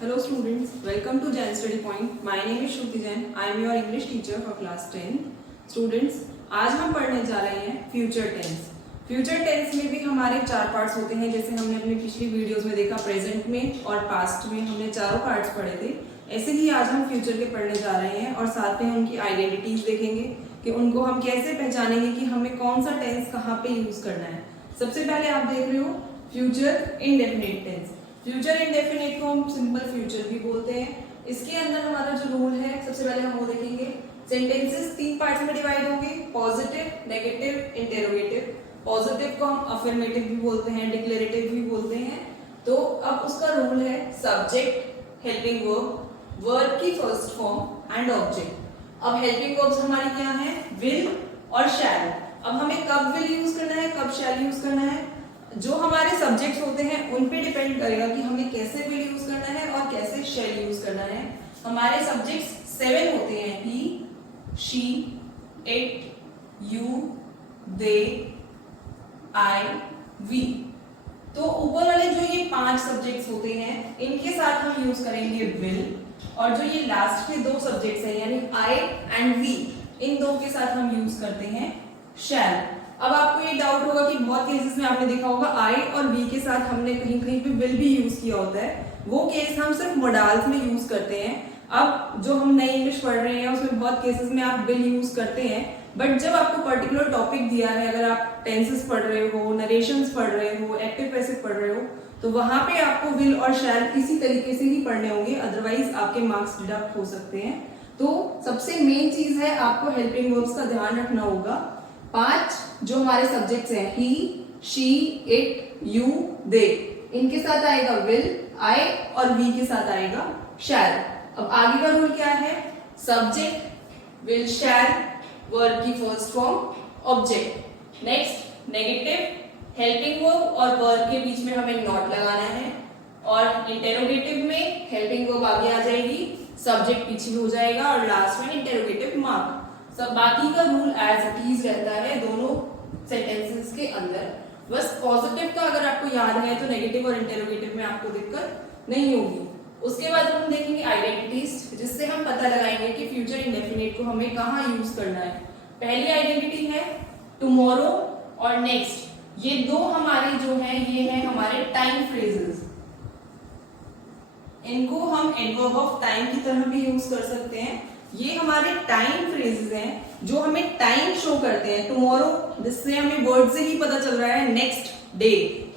Hello students, welcome to Jain Study Point. My name is Shruti Jain. I am your English teacher for class 10. Students, आज हम पढ़ने जा रहे हैं future tense. Future tense में भी हमारे चार पार्ट्स होते हैं, जैसे हमने अपनी पिछली वीडियोस में देखा प्रेजेंट में और पास्ट में हमने चारों पार्ट्स पढ़े थे। ऐसे ही आज हम फ्यूचर के पढ़ने जा रहे हैं और साथ में उनकी आइडेंटिटीज देखेंगे कि उनको हम कैसे पहचानेंगे कि हमें कौन सा टेंस कहाँ पे यूज करना है। सबसे पहले आप देख रहे हो future indefinite tense. Future indefinite को हम सिंपल फ्यूचर भी बोलते हैं। इसके अंदर हमारा जो रूल है, सबसे पहले हम वो देखेंगे। सेंटेंसेस तीन पार्ट्स में डिवाइड होंगे, पॉजिटिव, नेगेटिव, इंटेरोगेटिव। पॉजिटिव को हम अफर्मेटिव भी बोलते हैं, डिक्लेरेटिव भी बोलते हैं। तो अब उसका रूल है सब्जेक्ट, हेल्पिंग वर्ब, वर्ब की फर्स्ट फॉर्म एंड ऑब्जेक्ट। अब हेल्पिंग वर्ब्स हमारी क्या है, विल और शैल। अब हमें कब विल यूज करना है, कब शैल यूज करना है, जो हमारे सब्जेक्ट्स होते हैं उन पे डिपेंड करेगा कि हमें कैसे विल यूज करना है और कैसे शैल यूज करना है। हमारे सब्जेक्ट्स 7 होते हैं, he, she, it, you, they, I, we. तो ऊपर वाले जो ये 5 सब्जेक्ट्स होते हैं इनके साथ हम यूज करेंगे विल, और जो ये लास्ट के 2 सब्जेक्ट्स हैं यानी आई एंड वी, इन 2 के साथ हम यूज करते हैं शैल। अब आपको ये डाउट होगा कि बहुत केसेस में आपने देखा होगा आई और वी के साथ हमने कहीं कहीं पे विल भी यूज किया होता है। वो केस हम सिर्फ मोडाल्स में यूज करते हैं। अब जो हम नई इंग्लिश पढ़ रहे हैं उसमें बहुत केसेस में आप विल यूज करते हैं, बट जब आपको पर्टिकुलर टॉपिक दिया है, अगर आप टेंसेस पढ़ रहे हो, नरेशंस पढ़ रहे हो, एक्टिव पैसिव पढ़ रहे हो, तो वहां पे आपको विल और शैल इसी तरीके से ही पढ़ने होंगे, अदरवाइज आपके मार्क्स डिडक्ट हो सकते हैं। तो सबसे मेन चीज है आपको हेल्पिंग वर्ब्स का ध्यान रखना होगा। 5 जो हमारे सब्जेक्ट्स हैं, ही, शी, इट, यू, दे, इनके साथ आएगा विल, आई और वी के साथ आएगा शैल। अब आगे का रूल क्या है, सब्जेक्ट, विल, शैल, वर्ब की first form, object. Next negative, helping verb और वर्ब के बीच में हमें नॉट लगाना है, और इंटेरोगेटिव में हेल्पिंग वर्ब आगे आ जाएगी, सब्जेक्ट पीछे हो जाएगा और लास्ट में इंटेरोगेटिव मार्क। सब बाकी का रूल एज इट इज रहता है दोनों सेंटेंसेस के अंदर। बस पॉजिटिव का अगर आपको याद है तो नेगेटिव और इंटेरोगेटिव में आपको दिक्कत नहीं होगी। उसके बाद हम देखेंगे आइडेंटिटीज, जिससे हम पता लगाएंगे कि फ्यूचर इंडेफिनिट को हमें कहाँ यूज करना है। पहली आइडेंटिटी है टुमारो और नेक्स्ट। ये दो हमारे जो है ये है हमारे टाइम फ्रेजेस। इनको हम एडवर्ब ऑफ टाइम की तरह भी यूज कर सकते हैं। ये हमारे टाइम फ्रेजेस हैं जो हमें टाइम शो करते हैं। टुमारो, जिससे हमें वर्ड से ही पता चल रहा है नेक्स्ट डे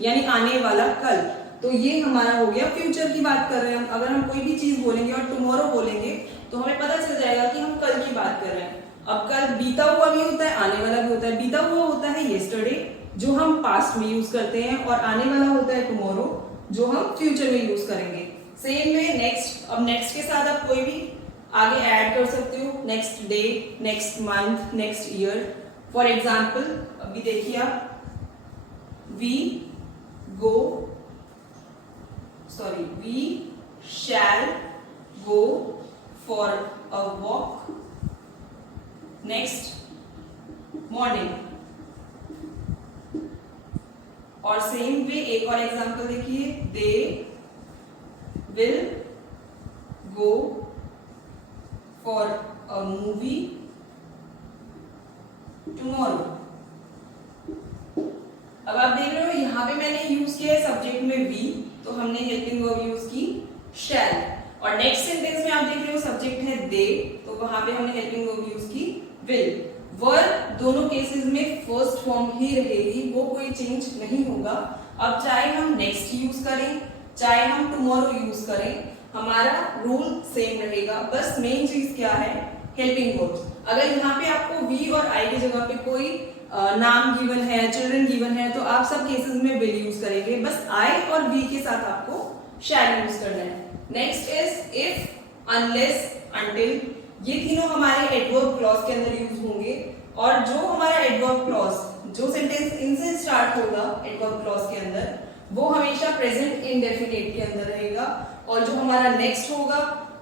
यानी आने वाला कल, तो ये हमारा हो गया फ्यूचर की बात कर रहे हैं। अगर हम कोई भी चीज बोलेंगे और टुमारो बोलेंगे तो हमें पता चल जाएगा कि हम कल की बात कर रहे हैं। अब कल बीता हुआ भी होता है, आने वाला भी होता है। बीता हुआ होता है येस्टरडे जो हम पास्ट में यूज करते हैं, और आने वाला होता है टुमारो जो हम फ्यूचर में यूज करेंगे। सेम वे नेक्स्ट, अब नेक्स्ट के साथ आप कोई भी आगे ऐड कर सकते हो, next day, next month, next year. For example अभी देखिए आप, we go, sorry, we shall go for a walk next morning. और सेम वे एक और एग्जाम्पल देखिए, they will go for a movie tomorrow। अब आप देख रहे हो यहाँ पे मैंने यूज किया है सब्जेक्ट में वी, तो हमने हेल्पिंग वर्ब यूज की शैल। और नेक्स्ट सेंटेंस में आप देख रहे हो सब्जेक्ट है दे, तो वहां पे हमने हेल्पिंग वर्ब यूज की विल। वर्ब दोनों केसेस में फर्स्ट फॉर्म ही रहेगी, वो कोई चेंज नहीं होगा। अब चाहे हम नेक्स्ट यूज करें चाहे हम टुमारो यूज करें, हमारा रूल सेम रहेगा। बस मेन चीज क्या है, हेल्पिंग वर्ब्स। अगर यहाँ पे आपको वी और आई की जगह पे कोई नाम गिवन है, चिल्ड्रन गिवन है, तो आप सब केसेस में विल यूज करेंगे। बस आई और वी के साथ आपको शैल यूज करना है। Next is if, unless, until. ये तीनों हमारे एडवर्ब क्लॉज के अंदर यूज होंगे, और जो हमारा एडवर्ब क्लॉज, जो सेंटेंस इनसे स्टार्ट होगा एडवर्ब क्लॉज के अंदर, वो हमेशा प्रेजेंट इंडेफिनिट के अंदर रहेगा, और जो हमारा नेक्स्ट होगा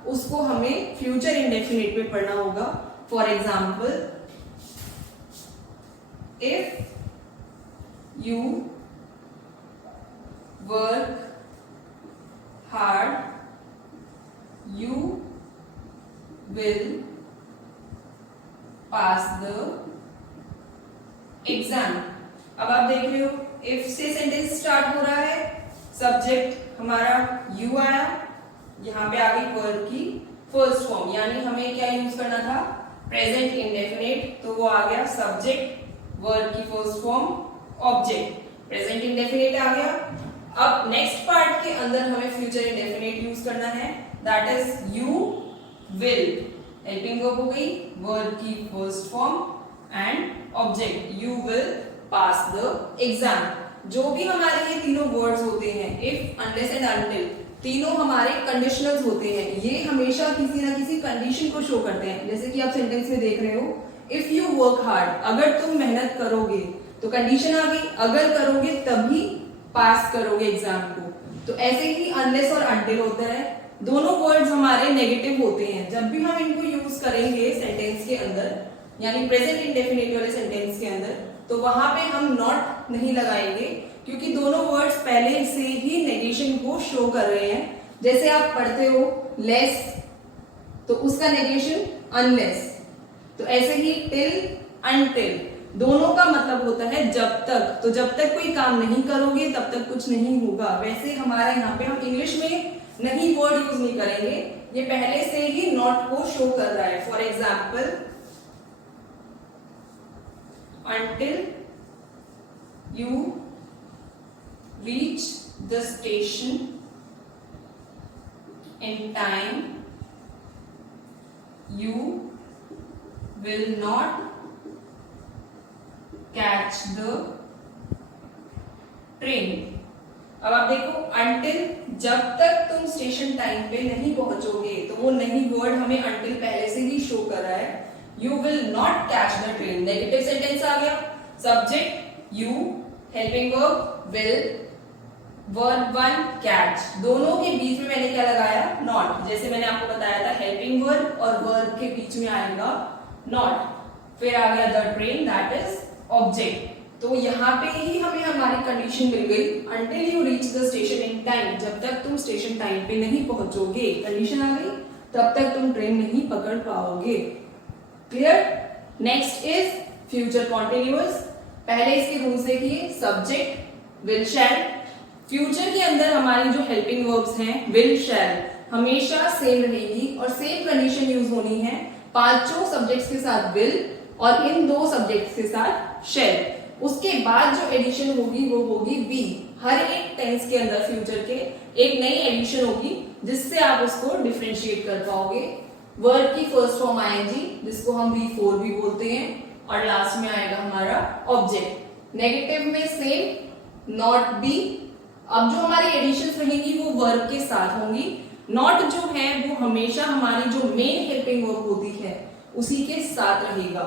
उसको हमें फ्यूचर इंडेफिनिट में पढ़ना होगा। For example, if you work hard will pass the exam. अब आप देख रहे हो इफ से सेंटेंस स्टार्ट हो रहा है, सब्जेक्ट हमारा यू आया, यहाँ पे आ गई वर्ब की फर्स्ट फॉर्म, यानी हमें क्या यूज करना था, प्रेजेंट इंडेफिनिट, तो वो आ गया सब्जेक्ट, वर्ब की first form object, present indefinite आ गया। अब नेक्स्ट पार्ट के अंदर हमें फ्यूचर इंडेफिनिट यूज करना है, that is you will, helping verb हो गई, वर्ब की first form and object, you will pass the exam. जो भी हमारे ये तीनों वर्ड्स होते हैं, इफ, अनलेस एंड अनटिल, तीनों हमारे कंडीशनल्स होते हैं। ये हमेशा किसी ना किसी कंडीशन को शो करते हैं। जैसे कि आप सेंटेंस में देख रहे हो, इफ यू वर्क हार्ड, अगर तुम मेहनत करोगे, तो कंडीशन आ गई, अगर करोगे तभी पास करोगे एग्जाम को। तो ऐसे ही अनलेस और अनटिल होता है, दोनों वर्ड्स हमारे नेगेटिव होते हैं। जब भी हम इनको यूज करेंगे सेंटेंस के अंदर, यानी प्रेजेंट इंडेफिनिट वाले सेंटेंस के अंदर, तो वहां पे हम नॉट नहीं लगाएंगे, क्योंकि दोनों वर्ड्स पहले से ही नेगेशन को शो कर रहे हैं। जैसे आप पढ़ते हो लेस, तो उसका नेगेशन अनलेस, तो ऐसे ही टिल, अनटिल, दोनों का मतलब होता है जब तक। तो जब तक कोई काम नहीं करोगे तब तक कुछ नहीं होगा। वैसे हमारा यहाँ पे हम इंग्लिश में नहीं वर्ड यूज नहीं करेंगे, ये पहले से ही नॉट को शो कर रहा है। For example, until you reach the station in time, you will not catch the train। अब आप देखो, until, जब तक तुम स्टेशन टाइम पे नहीं पहुंचोगे, तो वो नहीं वर्ड हमें until पहले से ही शो कर रहा है। You will not catch the train, negative sentence आ गया, subject you, helping verb will, verb one catch, दोनों के बीच में मैंने क्या लगाया, नॉट। जैसे मैंने आपको बताया था, हेल्पिंग वर्ब और वर्ब के बीच में आएगा नॉट। फिर आ गया the train, that is object. तो यहाँ पे ही हमें हमारी कंडीशन मिल गई, until you reach the station in time, जब तक तुम स्टेशन टाइम पे नहीं पहुंचोगे, कंडीशन आ गई, तब तक तुम ट्रेन नहीं पकड़ पाओगे। Clear? Next is future continuous. पहले इसके रूल्स देखिए, सब्जेक्ट विल शैल, फ्यूचर के अंदर हमारी जो हेल्पिंग वर्ब्स हैं विल शैल हमेशा सेम रहेगी और सेम कंडीशन यूज होनी है, पांचों सब्जेक्ट्स के साथ विल और इन दो सब्जेक्ट्स के साथ शैल। उसके बाद जो एडिशन होगी वो होगी बी। हर एक टेंस के अंदर फ्यूचर के एक नई एडिशन होगी, जिससे आप उसको डिफरेंशिएट कर पाओगे। वर्ब की फर्स्ट फॉर्म आएगी, जिसको हम बी फोर भी बोलते हैं, और लास्ट में आएगा हमारा ऑब्जेक्ट। नेगेटिव में सेम नॉट बी। अब जो हमारी एडिशंस रहेंगी वो वर्ब के साथ होंगी। नॉट जो है वो हमेशा हमारी जो मेन हेल्पिंग वर्ब होती है उसी के साथ रहेगा।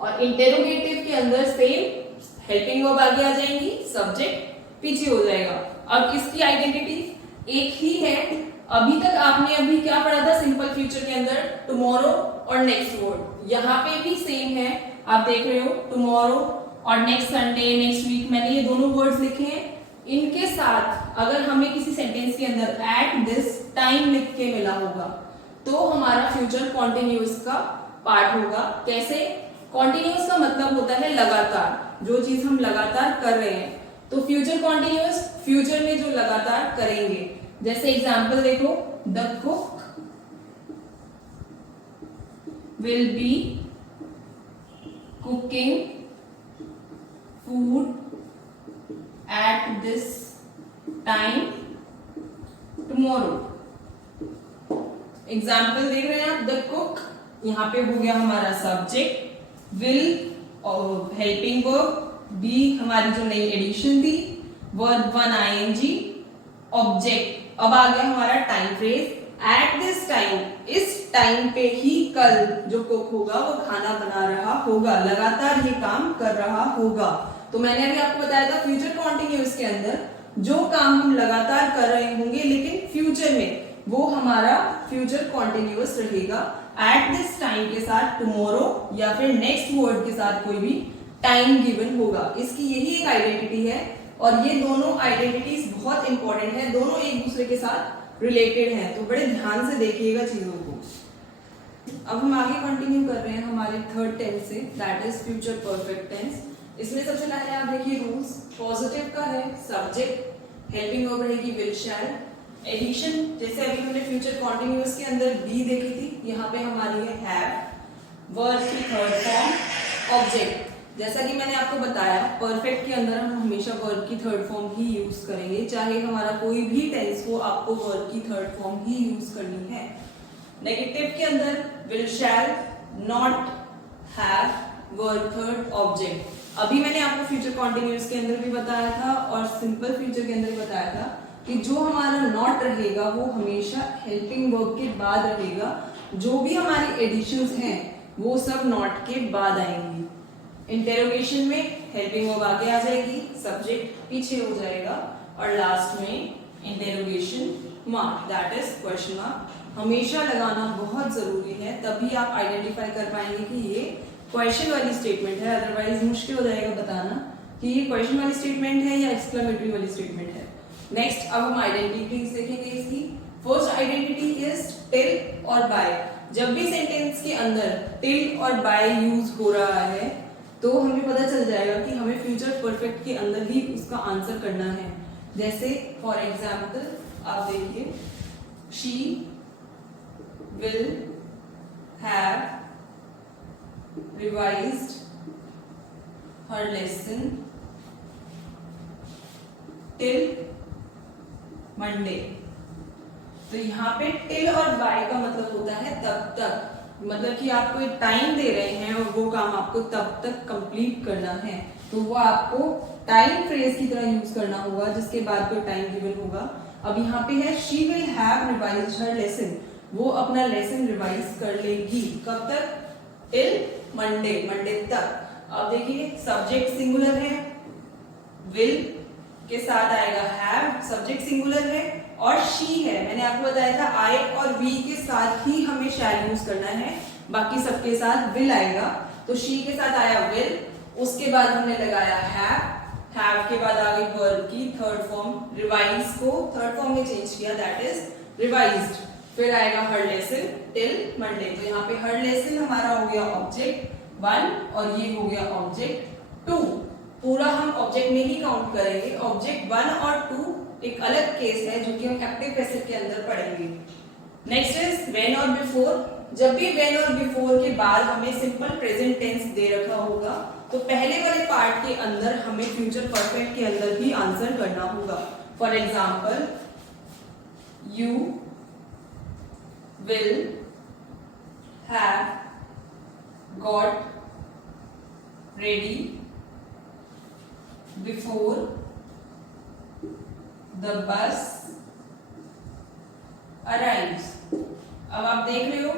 और इंटेरोगेटिव के अंदर सेम हेल्पिंग वर्ब आगे आ जाएंगी, सब्जेक्ट पीछे हो जाएगा। अब इसकी आइडेंटिटी एक ही है। अभी तक आपने अभी क्या पढ़ा था सिंपल फ्यूचर के अंदर, टुमारो और नेक्स्ट वर्ड। यहाँ पे भी सेम है, आप देख रहे हो टुमारो और नेक्स्ट संडे, नेक्स्ट वीक, मैंने ये दोनों वर्ड्स लिखे हैं। इनके साथ अगर हमें किसी सेंटेंस के अंदर एट दिस टाइम लिख के मिला होगा तो हमारा फ्यूचर कॉन्टिन्यूअस का पार्ट होगा। कैसे? कॉन्टिन्यूअस का मतलब होता है लगातार, जो चीज हम लगातार कर रहे हैं। तो फ्यूचर कॉन्टिन्यूअस फ्यूचर में जो लगातार करेंगे। जैसे एग्जाम्पल देखो, the cook will be cooking food at this time tomorrow. Example देख रहे हैं आप, द कुक, यहां पे हो गया हमारा subject, will helping verb, be हमारी जो नई एडिशन थी, वर्ब वन आईएनजी, ऑब्जेक्ट। अब आ गया हमारा time phrase, at this time, इस टाइम पे ही कल जो कुक होगा वो खाना बना रहा होगा, लगातार ये काम कर रहा होगा। तो मैंने अभी आपको बताया था फ्यूचर कॉन्टिन्यूअस के अंदर जो काम हम लगातार कर रहे होंगे लेकिन फ्यूचर में, वो हमारा फ्यूचर कॉन्टिन्यूअस रहेगा एट दिस टाइम के साथ टुमारो या फिर नेक्स्ट वर्ड के साथ कोई भी टाइम गिवन होगा। इसकी यही एक आइडेंटिटी है और ये दोनों आइडेंटिटीज बहुत इंपॉर्टेंट है, दोनों एक दूसरे के साथ रिलेटेड हैं। तो बड़े ध्यान से देखिएगा चीजों को। अब हम आगे कंटिन्यू कर रहे हैं हमारे थर्ड टेंस से, that is future perfect tense. इसमें सबसे पहले आप देखिए रूल्स। पॉजिटिव का है सब्जेक्ट, हेल्पिंग वर्ब रहेगी विल शैल, एडिशन जैसे अभी हमने फ्यूचर कॉन्टिन्यूअस के अंदर बी देखी थी, यहाँ पे हमारी है हैव, वर्ब की थर्ड फॉर्म, ऑब्जेक्ट। जैसा कि मैंने आपको बताया परफेक्ट के अंदर हम हमेशा वर्ब की थर्ड फॉर्म ही यूज करेंगे, चाहे हमारा कोई भी टेंस हो आपको वर्ब की थर्ड फॉर्म ही यूज करनी है। नेगेटिव के अंदर will shell, not, have, verb third, object. अभी मैंने आपको फ्यूचर कॉन्टिन्यूअस के अंदर भी बताया था और सिंपल फ्यूचर के अंदर भी बताया था कि जो हमारा नॉट रहेगा वो हमेशा हेल्पिंग वर्ब के बाद रहेगा, जो भी हमारी एडिशंस हैं वो सब नॉट के बाद आएंगी। इंटेरोगेशन में हेल्पिंग वर्ब आगे आ जाएगी, सब्जेक्ट पीछे हो जाएगा और लास्ट में interrogation mark that is question mark हमेशा लगाना बहुत जरूरी है, तभी आप आइडेंटिफाई कर पाएंगे कि ये क्वेश्चन वाली स्टेटमेंट है, अदरवाइज मुश्किल हो जाएगा बताना कि ये क्वेश्चन वाली स्टेटमेंट है या एक्सक्लेमेटरी वाली स्टेटमेंट है। नेक्स्ट अब हम आइडेंटिटीज देखेंगे इसकी। फर्स्ट आइडेंटिटी इज टिल और बाय। जब भी सेंटेंस के अंदर टिल और बाय यूज हो रहा है तो हमें पता चल जाएगा कि हमें फ्यूचर परफेक्ट के अंदर ही उसका आंसर करना है। जैसे फॉर एग्जाम्पल आप देखिए, she will have revised her lesson till Monday. तो यहाँ पे टिल और बाय का मतलब होता है तब तक, मतलब कि आपको एक टाइम दे रहे हैं और वो काम आपको तब तक कंप्लीट करना है, तो वो आपको टाइम फ्रेज की तरह यूज करना होगा जिसके बाद कोई टाइम गिवन होगा। अब यहाँ पे है she will have revised her lesson, वो अपना लेसन रिवाइज कर लेगी कब तक, टिल मंडे, मंडे तक। अब देखिए सब्जेक्ट सिंगुलर है, विल के साथ आएगा हैव, सब्जेक्ट सिंगुलर है और शी है। मैंने आपको बताया था आई और वी के साथ ही हमें शैल यूज करना है, बाकी सबके साथ विल आएगा। तो शी के साथ आया विल, उसके बाद हमने लगाया हैव के बाद आ गई वर्ब की थर्ड फॉर्म, रिवाइज को थर्ड फॉर्म में चेंज किया दैट इज रिवाइज्ड। फिर आएगा हर लेसन टिल मंडे। तो यहाँ पे हर लेसन हमारा हो गया ऑब्जेक्ट 1 और ये हो गया ऑब्जेक्ट 2। पूरा हम ऑब्जेक्ट में ही काउंट करेंगे। ऑब्जेक्ट 1 और 2 एक अलग केस है जो कि हम एक्टिव पैसिव के अंदर पढ़ेंगे। नेक्स्ट इज व्हेन और बिफोर। जब भी व्हेन और बिफोर के बाद हमें सिंपल प्रेजेंट टेंस दे रखा होगा तो पहले वाले पार्ट के अंदर हमें फ्यूचर परफेक्ट के अंदर ही आंसर करना होगा। For example you will have got ready before the bus arrives. अब आप देख रहे हो,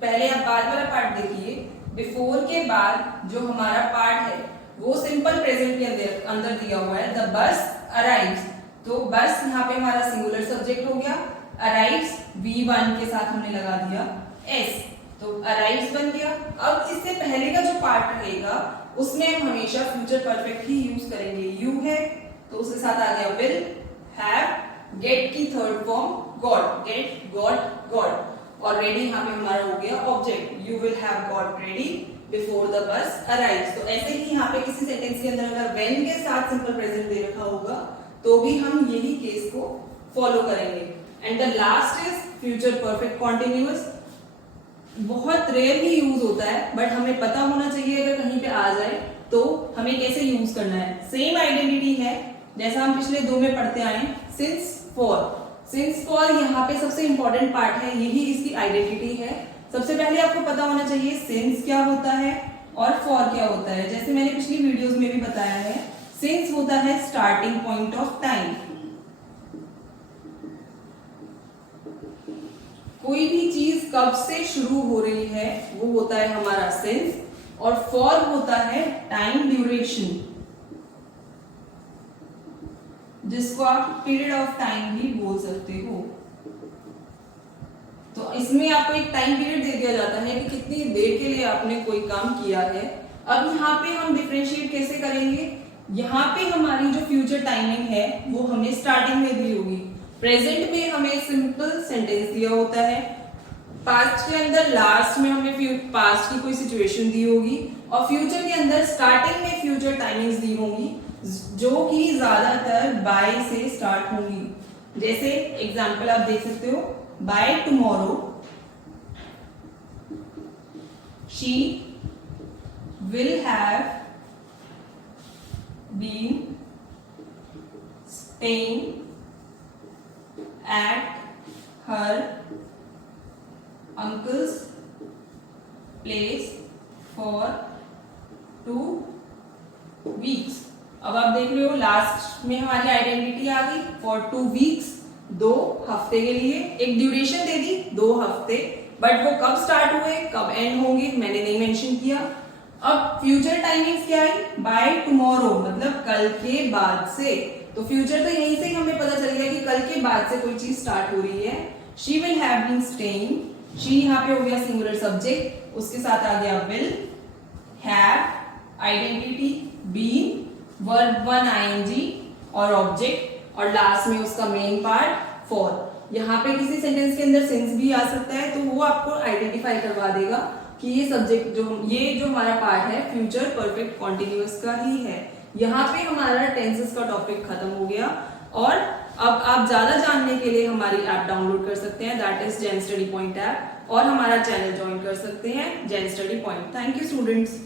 पहले आप बाद वाला पार्ट देखिए, बिफोर के बाद जो हमारा पार्ट है वो सिंपल प्रेजेंट के अंदर दिया हुआ है, द बस अराइव्स। तो बस यहाँ पे हमारा सिंगुलर सब्जेक्ट हो गया, अराइव्स V1 के साथ हमने लगा दिया S, तो अराइव्स बन गया। अब इससे पहले का जो पार्ट रहेगा उसमें हम हमेशा फ्यूचर परफेक्ट ही यूज करेंगे। यू है तो उसके साथ आ गया विल, हैव, गेट की third form got, get, got, got, और रेडी यहाँ पे हमारा हो गया object. You will have got ready before the bus arrives. तो ऐसे ही यहाँ पे किसी सेंटेंस के अंदर अगर व्हेन के साथ सिंपल प्रेजेंट दे रखा होगा तो भी हम यही केस को फॉलो करेंगे। And the last is future perfect continuous. बहुत रेयरली यूज होता है बट हमें पता होना चाहिए अगर कहीं पे आ जाए तो हमें कैसे यूज करना है। सेम आइडेंटिटी है जैसा हम पिछले 2 में पढ़ते आए, सिंस फॉर। सिंस फॉर यहाँ पे सबसे इंपॉर्टेंट पार्ट है, यही इसकी आइडेंटिटी है। सबसे पहले आपको पता होना चाहिए सिंस क्या होता है और फॉर क्या होता है। जैसे मैंने पिछली वीडियोस में भी बताया है, सिंस होता है स्टार्टिंग पॉइंट ऑफ टाइम, कोई भी चीज कब से शुरू हो रही है वो होता है हमारा सिंस, और फॉर होता है टाइम ड्यूरेशन, जिसको आप पीरियड ऑफ टाइम भी बोल सकते हो। तो इसमें आपको एक टाइम पीरियड दे दिया जाता है कि कितनी देर के लिए आपने कोई काम किया है। अब यहाँ पे हम डिफरेंशिएट कैसे करेंगे, यहाँ पे हमारी जो फ्यूचर टाइमिंग है वो हमें स्टार्टिंग में दी होगी। प्रेजेंट में हमें सिंपल सेंटेंस दिया होता है, पास्ट के अंदर लास्ट में हमें पास्ट की कोई सिचुएशन दी होगी और फ्यूचर के अंदर स्टार्टिंग में फ्यूचर टाइमिंग्स दी होंगी जो कि ज्यादातर बाय से स्टार्ट होंगी। जैसे एग्जांपल आप देख सकते हो, by tomorrow she will have been staying at her uncle's place for 2 weeks। अब आप देख रहे हो लास्ट में हमारी आइडेंटिटी आ गई फॉर 2 वीक्स, 2 हफ्ते के लिए, एक ड्यूरेशन दे दी 2 हफ्ते, बट वो कब स्टार्ट हुए कब एंड होंगे मैंने नहीं मेंशन किया। अब फ्यूचर टाइमिंग्स क्या है, बाय टुमारो मतलब कल के बाद से, तो फ्यूचर तो यहीं से ही हमें पता चल गया कि कल के बाद से कोई चीज स्टार्ट हो रही है। She will have been staying, she यहाँ पे हो गया सिंगुलर सब्जेक्ट, उसके साथ आ गया will, have identity, been verb 1 ING और ऑब्जेक्ट, और लास्ट में उसका मेन पार्ट फॉर। यहाँ पे किसी सेंटेंस के अंदर सिंस भी आ सकता है तो वो आपको आइडेंटिफाई करवा देगा कि ये सब्जेक्ट जो हमारा पार्ट है फ्यूचर परफेक्ट कॉन्टिन्यूअस का ही है। यहाँ पे हमारा टेंसेस का टॉपिक खत्म हो गया और अब आप ज्यादा जानने के लिए हमारी ऐप डाउनलोड कर सकते हैं, that is Gen study point app, और हमारा चैनल ज्वाइन कर सकते हैं Gen study point. Thank you students.